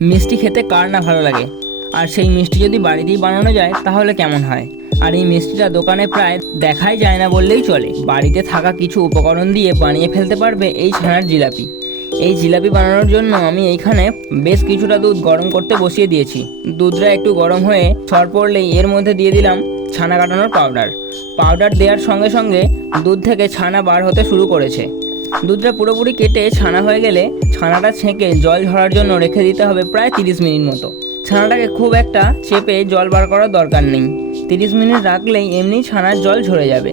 মিষ্টি খেতে কার না ভালো লাগে? আর সেই মিষ্টি যদি বাড়িতেই বানানো যায়, তাহলে কেমন হয়? আর এই মিষ্টিটা দোকানে প্রায় দেখাই যায় না বললেই চলে। বাড়িতে থাকা কিছু উপকরণ দিয়ে বানিয়ে ফেলতে পারবে এই ছানার জিলাপি। এই জিলাপি বানানোর জন্য আমি এইখানে বেশ কিছুটা দুধ গরম করতে বসিয়ে দিয়েছি। দুধটা একটু গরম হয়ে ছড় পড়লেই এর মধ্যে দিয়ে দিলাম ছানা কাটানোর পাউডার। পাউডার দেওয়ার সঙ্গে সঙ্গে দুধ থেকে ছানা বার হতে শুরু করেছে। দুধটা পুরোপুরি কেটে ছানা হয়ে গেলে ছানাটা ছেঁকে জল ঝরার জন্য রেখে দিতে হবে প্রায় তিরিশ মিনিট মতো। ছানাটাকে খুব একটা চেপে জল বার করার দরকার নেই। তিরিশ মিনিট রাখলেই এমনি ছানার জল ঝরে যাবে।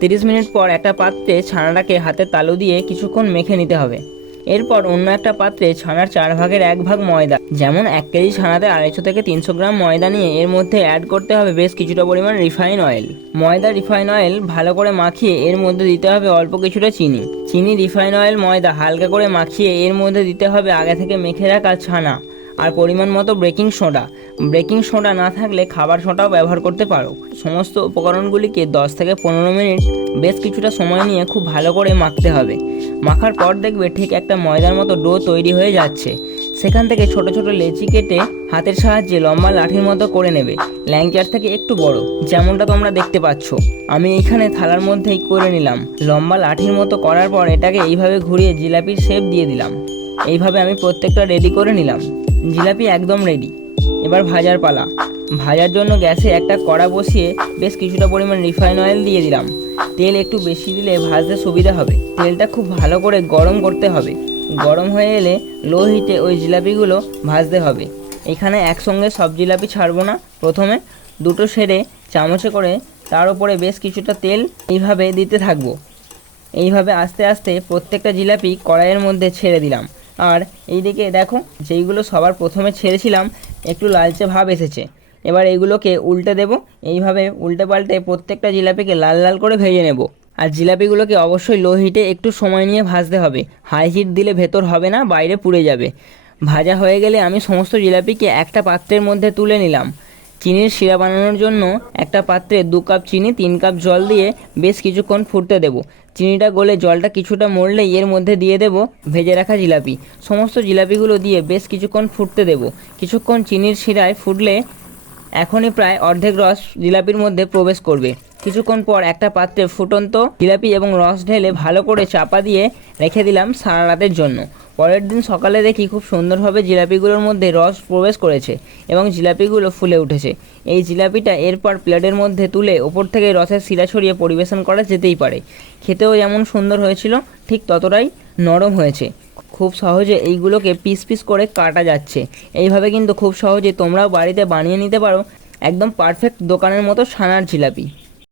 তিরিশ মিনিট পর একটা পাত্রে ছানাটাকে হাতে তালু দিয়ে কিছুক্ষণ মেখে নিতে হবে। এরপর অন্য একটা পাত্রে ছানার চার ভাগের এক ভাগ ময়দা। যেমন এক কেজি ছানাতে আড়াইশো থেকে তিনশো গ্রাম ময়দা নিয়ে এর মধ্যে অ্যাড করতে হবে বেশ কিছুটা পরিমাণ রিফাইন অয়েল ময়দা রিফাইন অয়েল ভালো করে মাখিয়ে এর মধ্যে দিতে হবে অল্প কিছুটা চিনি। চিনি রিফাইন অয়েল ময়দা হালকা করে মাখিয়ে এর মধ্যে দিতে হবে আগে থেকে মেখে রাখা ছানা। আর পরিমাণ মতো বেকিং সোডা। বেকিং সোডা না থাকলে খাবার সোডাও ব্যবহার করতে পারো। সমস্ত উপকরণগুলিকে দশ থেকে পনেরো মিনিট বেশ কিছুটা সময় নিয়ে খুব ভালো করে মাখতে হবে। মাখার পর দেখবে ঠিক একটা ময়দার মতো ডো তৈরি হয়ে যাচ্ছে। সেখান থেকে ছোট ছোট লেচি কেটে হাতের সাহায্যে লম্বা লাঠির মতো করে নেবে। ল্যাংচার থেকে একটু বড়, যেমনটা তোমরা দেখতে পাচ্ছ। আমি এইখানে থালার মধ্যেই করে নিলাম। লম্বা লাঠির মতো করার পর এটাকে এইভাবে ঘুরিয়ে জিলাপির শেপ দিয়ে দিলাম। এইভাবে আমি প্রত্যেকটা রেডি করে নিলাম। জিলাপি একদম রেডি এবার ভাজার পালা। ভাজার জন্য গ্যাসে একটা কড়া বসিয়ে বেশ কিছুটা পরিমাণ রিফাইন অয়েল দিয়ে দিলাম। তেল একটু বেশি দিলে ভাজতে সুবিধা হবে। তেলটা খুব ভালো করে গরম করতে হবে। গরম হয়ে এলে লো হিটে ওই জিলাপিগুলো ভাজতে হবে। এখানে একসঙ্গে সব জিলাপি ছাড়বো না। প্রথমে দুটো সেরে চামচে করে তার উপরে বেশ কিছুটা তেল এইভাবে দিতে থাকব। এইভাবে আস্তে আস্তে প্রত্যেকটা জিলাপি কড়াইয়ের মধ্যে ছেড়ে দিলাম। আর এইদিকে দেখো, যেইগুলো সবার প্রথমে ছেড়েছিলাম, একটু লালচে ভাব এসেছে। এবার এইগুলোকে উল্টে দেব। এইভাবে উল্টে পাল্টে প্রত্যেকটা জিলাপিকে লাল লাল করে ভেজে নেব। আর জিলাপিগুলোকে অবশ্যই লো হিটে একটু সময় নিয়ে ভাজতে হবে। হাই হিট দিলে ভেতর হবে না, বাইরে পুড়ে যাবে। ভাজা হয়ে গেলে আমি সমস্ত জিলাপিকে একটা পাত্রের মধ্যে তুলে নিলাম। চিনির শিরা বানানোর জন্য একটা পাত্রে দু কাপ চিনি, তিন কাপ জল দিয়ে বেশ কিছুক্ষণ ফুটতে দেব। চিনিটা গলে জলটা কিছুটা মরলেই এর মধ্যে দিয়ে দেব ভেজে রাখা জিলাপি। সমস্ত জিলাপিগুলো দিয়ে বেশ কিছুক্ষণ ফুটতে দেব। কিছুক্ষণ চিনির শিরায় ফুটলে এখনই প্রায় অর্ধেক রস জিলাপির মধ্যে প্রবেশ করবে। কিছুক্ষণ পর একটা পাত্রে ফুটন্ত জিলাপি এবং রস ঢেলে ভালো করে চাপা দিয়ে রেখে দিলাম সারা রাতের জন্য। পরের দিন সকালে দেখি খুব সুন্দরভাবে জিলাপিগুলোর মধ্যে রস প্রবেশ করেছে এবং জিলাপিগুলো ফুলে উঠেছে। এই জিলাপিটা এরপর প্লেটের মধ্যে তুলে ওপর থেকে রসের শিরা ছড়িয়ে পরিবেশন করা যেতেই পারে। খেতেও যেমন সুন্দর হয়েছিল, ঠিক ততটাই নরম হয়েছে। খুব সহজে এইগুলোকে পিস পিস করে কাটা যাচ্ছে। এইভাবে কিন্তু খুব সহজে তোমরাও বাড়িতে বানিয়ে নিতে পারো। একদম পারফেক্ট দোকানের মতো সানার জিলাপি।